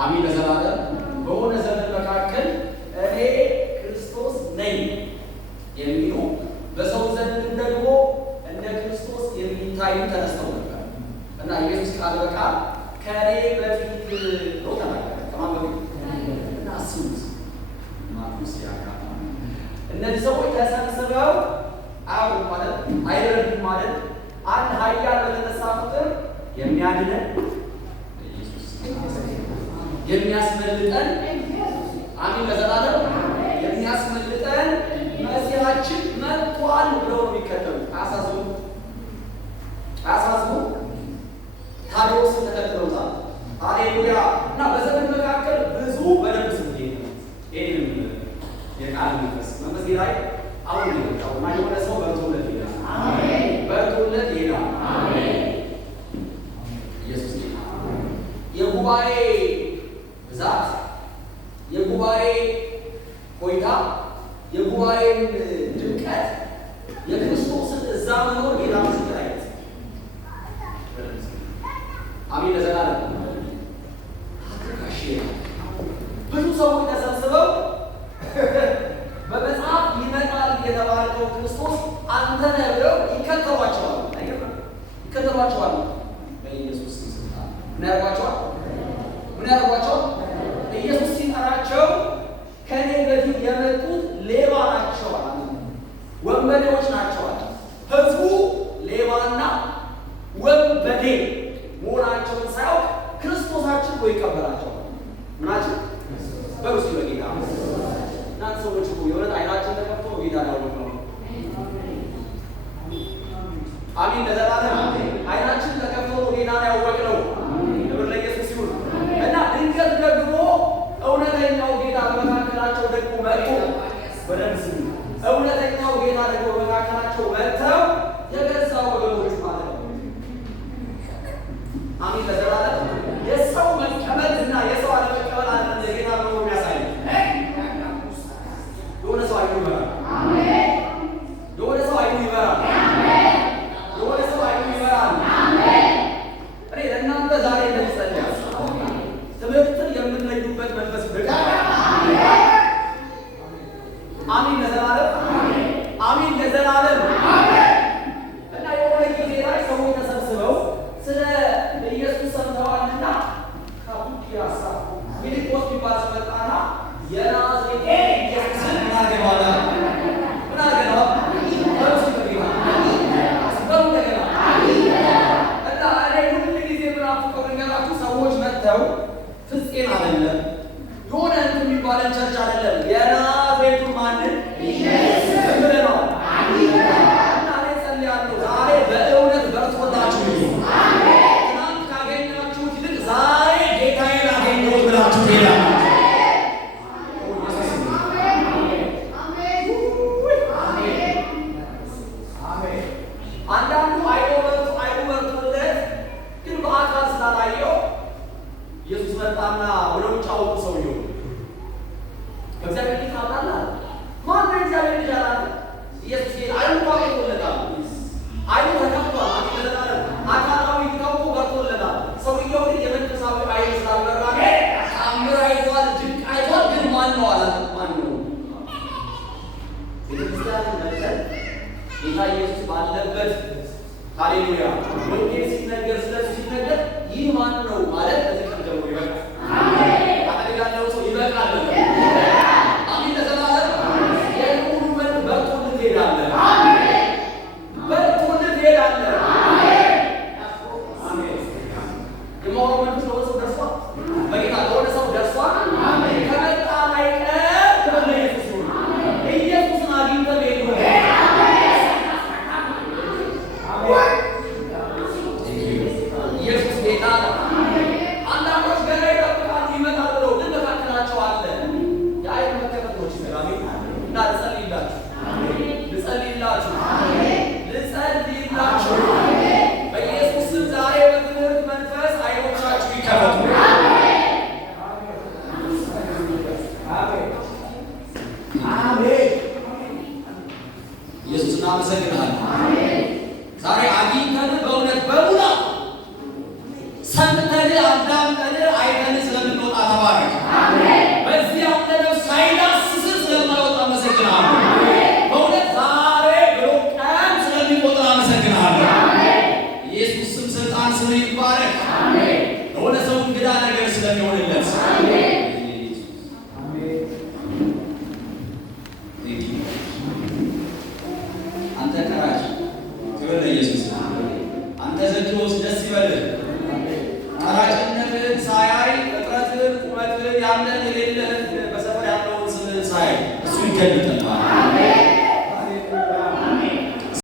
አሜን ለዘላለም። በሆነ ዘመን መካከል እኔ ክርስቶስ ነኝ የሚሉ በሰው ዘንድ ደግሞ እንደ ክርስቶስ የሚታዩ ተነስተው ነበር እና ኢየሱስ ቃል በቃል ከእኔ በፊት ነው ተናገረ። ከማን በፊት? እና አስቡት ማርቆስ ያካል እነዚህ ሰዎች ተሰብስበው አሁን ማለት አይረዱም ማለት አንድ ኃያል በተነሳ ቁጥር የሚያድነን ኢየሱስ የሚያስመልጠን አሜን ለዘላለም የሚያስመልጠን መሲሐችን መጥቷል ብለው ነው የሚከተሉት። አሳዝኑ ታዲዮስን ተከትለውታል። ሃሌሉያ። እና በዘመን መካከል ብዙ በደንብ ስንሄድ ነው ይህንም የቃል መንፈስ ላይ አሁን ነው እና የሆነ ሰው በርቶለት ይላል። አሜን በርቶለት ይላል። አሜን ኢየሱስ የጉባኤ ብዛት የጉባኤ ቆይታ የጉባኤን ድምቀት የክርስቶስን እዛ መኖር ሌላ ምስክር አይነት አሜን ለዘላለም አትካሽ ብዙ ሰዎች ተሰብስበው በመጽሐፍ ይመጣል የተባለው ክርስቶስ አንተ ነህ ብለው ይከተሏቸዋል። ይከተሏቸዋል። በኢየሱስ ስልጣን ምን ያደርጓቸዋል? ኢየሱስ ሲጠራቸው ከኔ በፊት የመጡት ሌባ ናቸዋል፣ ወንበዴዎች ናቸዋል። ህዝቡ ሌባና ወንበዴ መሆናቸውን ሳያውቅ ክርስቶሳችን ወይ ይቀበላቸዋል። ምናችን በሩስ በጌታ እናንተ ሰዎች እኮ የሆነ አይናችን ተከፍቶ ጌታ ያውቅ ነው። አሜን ለዘላለም አይናችን ተከፍቶ ጌታ ያውቅ ነው። ክብር ለኢየሱስ ይሁን። እና ድንገት ደግሞ እውነተኛው ጌታ በመካከላቸው ደግሞ መጥቶ በደንስ እውነተኛው ጌታ ደግሞ በመካከላቸው መጥተው የገዛ ወገኖች ማለት ነው። አሜን ለዘላለም የሰው መቀበል እና የሰው አለመቀበል አለ ጌታ ነው የሚያሳይ የሆነ ሰው አይኑ ይበራል። አሜን የሆነ ሰው አይኑ ይበራል። አሜን የሆነ ሰው አይኑ ይበራል። አሜን እኔ ለእናንተ ዛሬ እንደምጸልይ ትምህርትን የምንለዩበት መንፈስ ብቃ አሜን ለዘላለም አሜን ለዘላለም እና የሆነ ጊዜ ላይ ሰዎች ተሰብስበው ስለ ኢየሱስ ሰምተዋልና ካቡኪያሳ ፊልጶስ የሚባል ሰው መጣና የናዝሬቱ ኢየሱስን ምን አገባዋል? ምን አገባዋል? እና እኔ ሁሉ ጊዜ ምናፍቀው ነገራችሁ ሰዎች መጥተው ፍፄን አይደለም የሆነ እንትን የሚባለን ቸርች አይደለም የናዝሬቱ ማንን ኢየሱስ ብለናል። እና እኔ ጸልያለሁ ዛሬ በእውነት በርቶላችሁ ትናንት ካገኛችሁት ይልቅ ዛሬ ጌታዬን አገኘሁት ብላችሁ ትሄዳላችሁ። አንዳንዱ አይኑ በርቶለት ግን በአካል ስላላየው ኢየሱስ መጣና ወደ ውጭ አወጡ። ሰውየው እግዚአብሔር ልጅ ታምናለህ? ማነው እግዚአብሔር ልጅ አላለ? ኢየሱስ ጌታ አይኑ በርቶለታል። አይኑ ተከፍቷል። አሜን ለዘላለም አካላዊ ታውቆ በርቶለታል። ሰውየው ግን የመንፈሳዊ አይን ስላልበራ ታምር አይቷል፣ ድንቅ አይቷል። ግን ማን ነው አላለ? ማን ነው? ቤተክርስቲያን መጥተን ጌታ ኢየሱስ ባለበት ሃሌሉያ ወንጌል ሲነገር ስለዚህ ሲነገር ይህ ማን ነው ማለት ለተቀደሙ ይበቃል። አሜን አጠገባቸው ሰው ይበቃል። አሜን ለዘላለም የሁሉ ምን በርቶልህ ትሄዳለህ። አሜን በርቶልህ ትሄዳለህ። አሜን አሜን የማወራው መንፈስ ለሆነ ሰው ደርሷል። በጌታ ለሆነ ሰው ደርሷል። አሜን ከመጣ አይቀር ክብር ለኢየሱስ ይሁን። ኢየሱስን አግኝተህ ቤት ነው ኢየሱስ ጌታ ነው። አንዳንዶች ገና ይጠብቃሉ ይመጣል ብለው ግን መካከላቸው አለ የአይን መከፈቶች ይላሉ እና ልጸልይላችሁ በኢየሱስ ስም ዛሬ በትምህርት መንፈስ አይኖቻችሁ ይከፈቱ። ይገልጥልሃል።